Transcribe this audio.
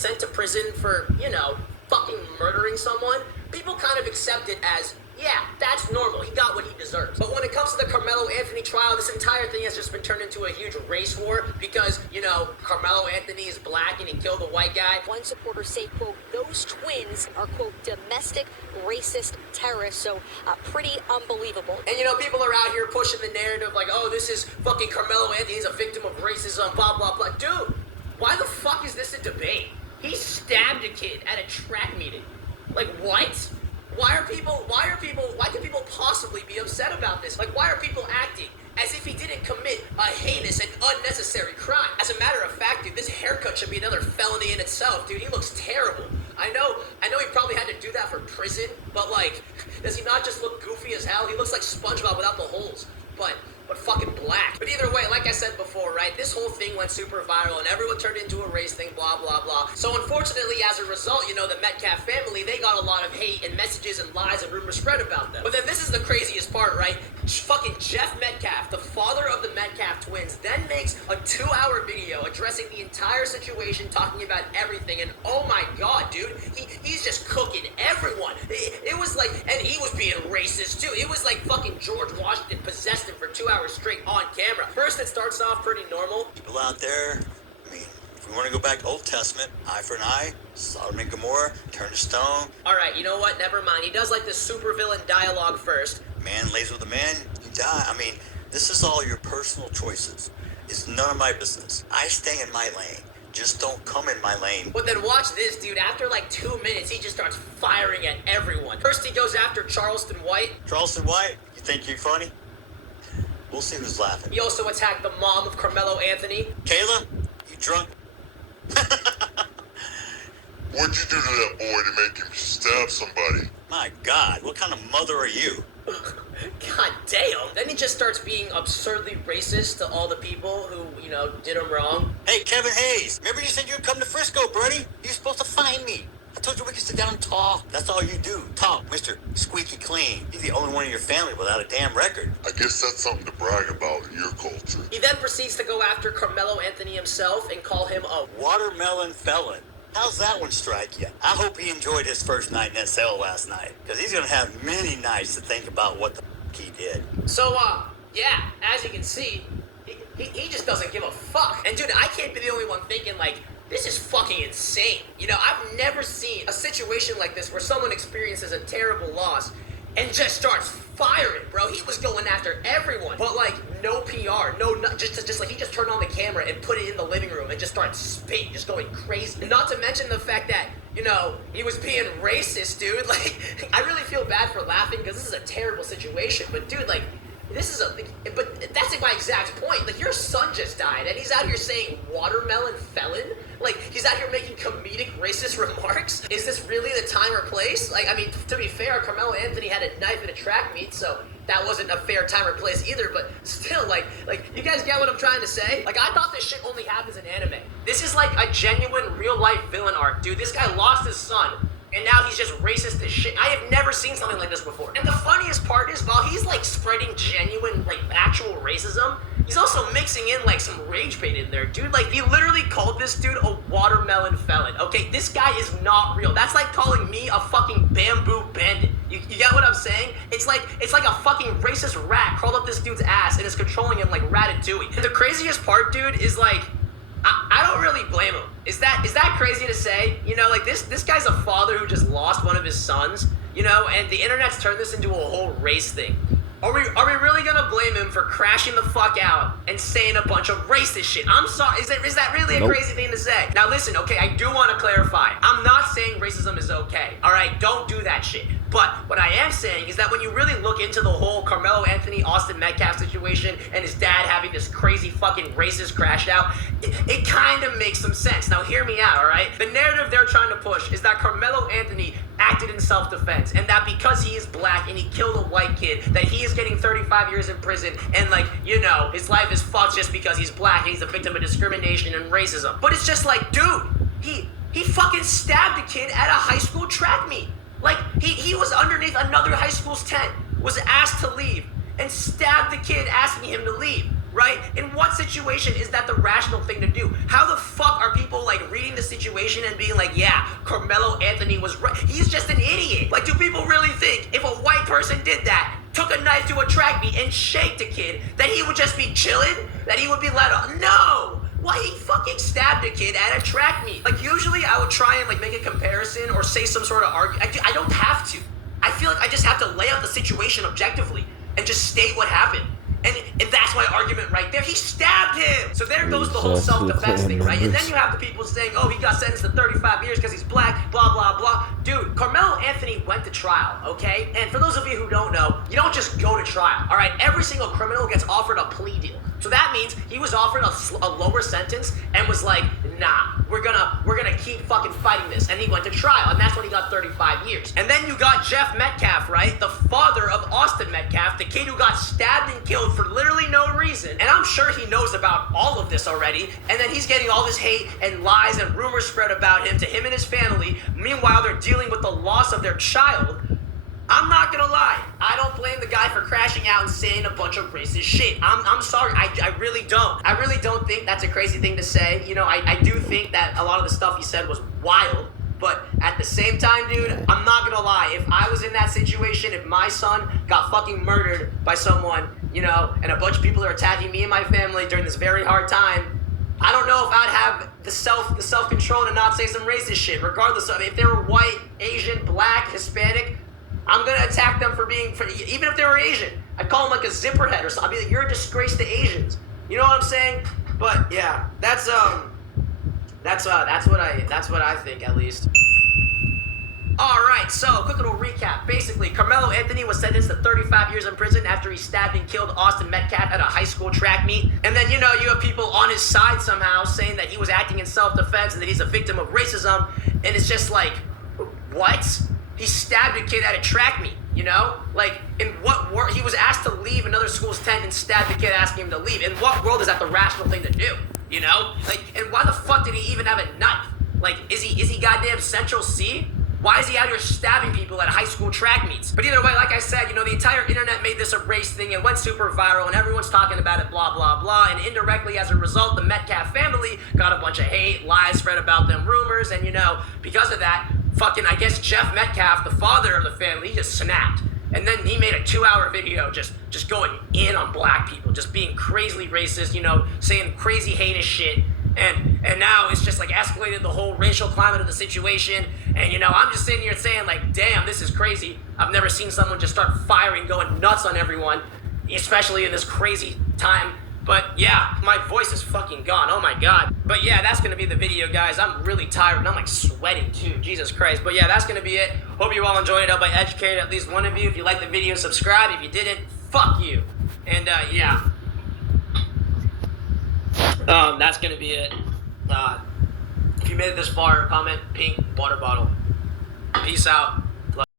sent to prison for, fucking murdering someone, people kind of accept it as, yeah, that's normal. He got what he deserves. But when it comes to the Carmelo Anthony trial, this entire thing has just been turned into a huge race war because, Carmelo Anthony is black and he killed a white guy. One supporter say, quote, those twins are, quote, domestic racist terrorists. So pretty unbelievable. And, people are out here pushing the narrative like, oh, this is fucking Carmelo Anthony. He's a victim of racism, blah, blah, blah. Dude, why the fuck is this a debate? He stabbed a kid at a track meeting. Like, what? Why can people possibly be upset about this? Like, why are people acting as if he didn't commit a heinous and unnecessary crime? As a matter of fact, dude, this haircut should be another felony in itself, dude. He looks terrible. I know he probably had to do that for prison, but like, does he not just look goofy as hell? He looks like SpongeBob without the holes, but fucking black. But either way, like I said before, right, this whole thing went super viral and everyone turned into a race thing, blah, blah, blah. So unfortunately, as a result, the Metcalf family, they got a lot of hate and messages and lies and rumors spread about them. But then this is the craziest part, right? Fucking Jeff Metcalf, the father of the Metcalf twins, then makes a 2-hour video addressing the entire situation, talking about everything. And oh my God, dude, he's just cooking everyone. It was like, and he was being racist too. It was like fucking George Washington possessed him for 2 hours straight on camera. First, it starts off pretty normal. People out there, if we want to go back to Old Testament, eye for an eye, Sodom and Gomorrah, turn to stone. All right, you know what? Never mind. He does like this supervillain dialogue first. Man lays with a man, you die. This is all your personal choices. It's none of my business. I stay in my lane. Just don't come in my lane. But then watch this, dude. After like 2 minutes, he just starts firing at everyone. First, he goes after Charleston White. Charleston White? You think you're funny? We'll see who's laughing. He also attacked the mom of Carmelo Anthony. Kayla, you drunk? What'd you do to that boy to make him stab somebody? My God, what kind of mother are you? God damn. Then he just starts being absurdly racist to all the people who, did him wrong. Hey, Kevin Hayes, remember you said you'd come to Frisco, buddy? You're supposed to find me. I told you we could sit down and talk. That's all you do. Talk, Mr. Squeaky Clean. You're the only one in your family without a damn record. I guess that's something to brag about in your culture. He then proceeds to go after Carmelo Anthony himself and call him a watermelon felon. How's that one strike you? I hope he enjoyed his first night in that cell last night, because he's going to have many nights to think about what the he did. So, yeah, as you can see, he just doesn't give a fuck. And dude, I can't be the only one thinking, like, this is fucking insane. I've never seen a situation like this where someone experiences a terrible loss and just starts firing, bro. He was going after everyone, but like no PR, just like he just turned on the camera and put it in the living room and just started spitting, just going crazy. And not to mention the fact that, he was being racist, dude. Like, I really feel bad for laughing because this is a terrible situation, but dude, like, but that's my exact point. Like, your son just died, and he's out here saying watermelon felon? Like, he's out here making comedic racist remarks? Is this really the time or place? Like, to be fair, Carmelo Anthony had a knife at a track meet, so that wasn't a fair time or place either, but still, like, you guys get what I'm trying to say? Like, I thought this shit only happens in anime. This is like a genuine real-life villain arc, dude. This guy lost his son, and now he's just racist as shit. I have never seen something like this before. And the funniest part is, while he's like spreading genuine, like, actual racism, he's also mixing in like some rage bait in there, dude. Like, he literally called this dude a watermelon felon. Okay, this guy is not real. That's like calling me a fucking bamboo bandit. You get what I'm saying? It's like a fucking racist rat crawled up this dude's ass and is controlling him like Ratatouille. And the craziest part, dude, is like, I don't really blame him. Is that crazy to say? Like, this guy's a father who just lost one of his sons, and the internet's turned this into a whole race thing. Are we really gonna blame him for crashing the fuck out and saying a bunch of racist shit? I'm sorry, is that really a crazy thing to say? Now listen, okay, I do want to clarify. I'm not saying racism is okay, alright? Don't do that shit. But what I am saying is that when you really look into the whole Carmelo Anthony, Austin Metcalf situation and his dad having this crazy fucking racist crash out, it kind of makes some sense. Now hear me out, alright? The narrative they're trying to push is that Carmelo Anthony acted in self-defense, and that because he is black and he killed a white kid, that he is getting 35 years in prison, and like, his life is fucked just because he's black and he's a victim of discrimination and racism. But it's just like, dude, he fucking stabbed a kid at a high school track meet. Like, he was underneath another high school's tent, was asked to leave, and stabbed the kid asking him to leave, right? In what situation is that the rational thing to do? How the fuck are people, like, reading this situation and being like, yeah, Carmelo Anthony was right. He's just an idiot. Like, do people really think if a white person did that, took a knife to a track meet and shaked a kid, that he would just be chilling? That he would be let off? No! Why, he fucking stabbed a kid at a track meet. Like, usually I would try and, like, make a comparison or say some sort of argument. I don't have to. I feel like I just have to lay out the situation objectively and just state what happened. And that's my argument right there. He stabbed him. So there goes the whole self-defense thing, right? And then you have the people saying, oh, he got sentenced to 35 years because he's black, blah, blah, blah. Dude, Carmelo Anthony went to trial, okay? And for those of you who don't know, you don't just go to trial, all right? Every single criminal gets offered a plea deal. So that means he was offered a lower sentence and was like, nah, we're gonna keep fucking fighting this. And he went to trial, and that's when he got 35 years. And then you got Jeff Metcalf, right? The father of Austin Metcalf, the kid who got stabbed and killed for literally no reason. And I'm sure he knows about all of this already. And then he's getting all this hate and lies and rumors spread about him to him and his family. Meanwhile, they're dealing with the loss of their child. I'm not gonna lie, I don't blame the guy for crashing out and saying a bunch of racist shit. I'm sorry, I really don't. I really don't think that's a crazy thing to say. You know, I do think that a lot of the stuff he said was wild, but at the same time, dude, I'm not gonna lie. If I was in that situation, if my son got fucking murdered by someone, you know, and a bunch of people are attacking me and my family during this very hard time, I don't know if I'd have the self-control to not say some racist shit, regardless of if they were white, Asian, black, Hispanic. I'm gonna attack them even if they were Asian. I'd call them like a zipperhead or something. I'd be like, you're a disgrace to Asians. You know what I'm saying? But yeah, that's what I think, at least. Alright, so quick little recap. Basically, Carmelo Anthony was sentenced to 35 years in prison after he stabbed and killed Austin Metcalf at a high school track meet. And then, you know, you have people on his side somehow saying that he was acting in self-defense and that he's a victim of racism. And it's just like, what? He stabbed a kid at a track meet, you know? Like, in what world? He was asked to leave another school's tent and stabbed a kid asking him to leave. In what world is that the rational thing to do, you know? Like, and why the fuck did he even have a knife? Like, is he goddamn Central C? Why is he out here stabbing people at high school track meets? But either way, like I said, you know, the entire internet made this a race thing. It went super viral, and everyone's talking about it, blah, blah, blah. And indirectly, as a result, the Metcalf family got a bunch of hate, lies spread about them, rumors, and, you know, because of that, fucking, I guess Jeff Metcalf, the father of the family, he just snapped. And then he made a 2-hour video just going in on black people, just being crazily racist, you know, saying crazy heinous shit. And now it's just like escalated the whole racial climate of the situation. And, you know, I'm just sitting here saying, like, damn, this is crazy. I've never seen someone just start firing, going nuts on everyone, especially in this crazy time. But yeah, my voice is fucking gone. Oh my god. But yeah, that's gonna be the video, guys. I'm really tired and I'm like sweating too. Jesus Christ. But yeah, that's gonna be it. Hope you all enjoyed it. I hope I educated at least one of you. If you liked the video, subscribe. If you didn't, fuck you. And yeah. That's gonna be it. If you made it this far, comment pink water bottle. Peace out.